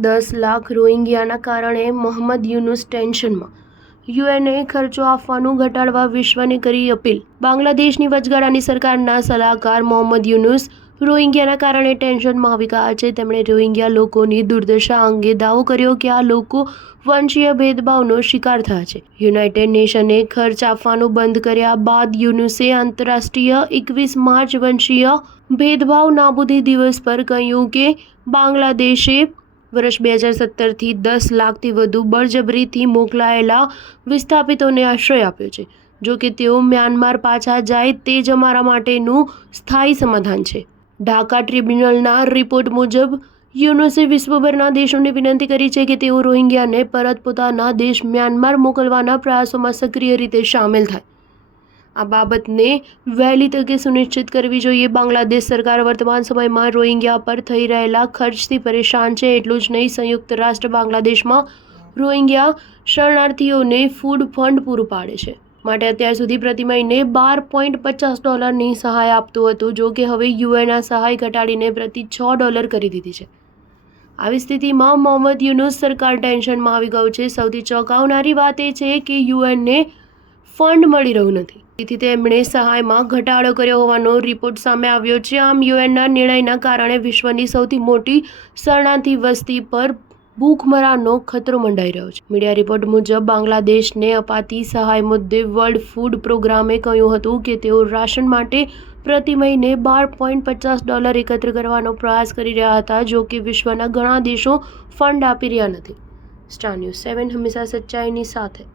10 લાખ રોહિંગ્યાના કારણે મોહમ્મદ યુનુસ ટેન્શનમાં, યુએનએ ખર્ચો આપવાનું ઘટાડવા વિશ્વને કરી અપીલ। બાંગ્લાદેશની વચગાળાની સરકારના સલાહકાર મોહમ્મદ યુનુસ રોહિંગ્યાના કારણે ટેન્શનમાં આવી ગયા છે। તેમણે રોહિંગ્યા લોકોની દુર્દશા અંગે દાવો કર્યો કે આ લોકો વંશીય ભેદભાવનો શિકાર થયા છે। યુનાઇટેડ નેશને ખર્ચ આપવાનું બંધ કર્યા બાદ યુનુસે આંતરરાષ્ટ્રીય 21 માર્ચ વંશીય ભેદભાવ નાબૂદી દિવસ પર કહ્યું કે બાંગ્લાદેશે વર્ષ 2017થી 10 લાખથી વધુ બળજબરીથી મોકલાયેલા વિસ્થાપિતોને આશ્રય આપ્યો છે। જો કે તેઓ મ્યાનમાર પાછા જાય તે જ અમારા માટેનું સ્થાયી સમાધાન છે। ઢાકા ટ્રિબ્યુનલના રિપોર્ટ મુજબ યુનુસે વિશ્વભરના દેશોને વિનંતી કરી છે કે તેઓ રોહિંગ્યાને પરત પોતાના દેશ મ્યાનમાર મોકલવાના પ્રયાસોમાં સક્રિય રીતે સામેલ થાય। આ બાબતને વહેલી તકે સુનિશ્ચિત કરવી જોઈએ। બાંગ્લાદેશ સરકાર વર્તમાન સમયમાં રોહિંગ્યા પર થઈ રહેલા ખર્ચથી પરેશાન છે। એટલું જ નહીં, સંયુક્ત રાષ્ટ્ર બાંગ્લાદેશમાં રોહિંગ્યા શરણાર્થીઓને ફૂડ ફંડ પૂરું પાડે છે, માટે અત્યાર સુધી પ્રતિ મહિને $12.50ની સહાય આપતું હતું। જો કે હવે યુએન આ સહાય ઘટાડીને પ્રતિ $6 કરી દીધી છે। આવી સ્થિતિમાં મોહમ્મદ યુનુસ સરકાર ટેન્શનમાં આવી ગયું છે। સૌથી ચોંકાવનારી વાત એ છે કે યુએનને ફંડ મળી રહ્યું નથી, તેથી તેમણે સહાયમાં ઘટાડો કર્યો હોવાનો રિપોર્ટ સામે આવ્યો છે। આમ યુએનના નિર્ણયના કારણે વિશ્વની સૌથી મોટી શરણાર્થી વસ્તી પર ભૂખમરાનો ખતરો મંડાઈ રહ્યો છે। મીડિયા રિપોર્ટ મુજબ બાંગ્લાદેશને અપાતી સહાય મુદ્દે વર્લ્ડ ફૂડ પ્રોગ્રામે કહ્યું હતું કે તેઓ રાશન માટે પ્રતિ મહિને $12.50 એકત્ર કરવાનો પ્રયાસ કરી રહ્યા હતા। જો કે વિશ્વના ઘણા દેશો ફંડ આપી રહ્યા નથી। સ્ટાર ન્યૂઝ 7 હંમેશા સચ્ચાઈની સાથે।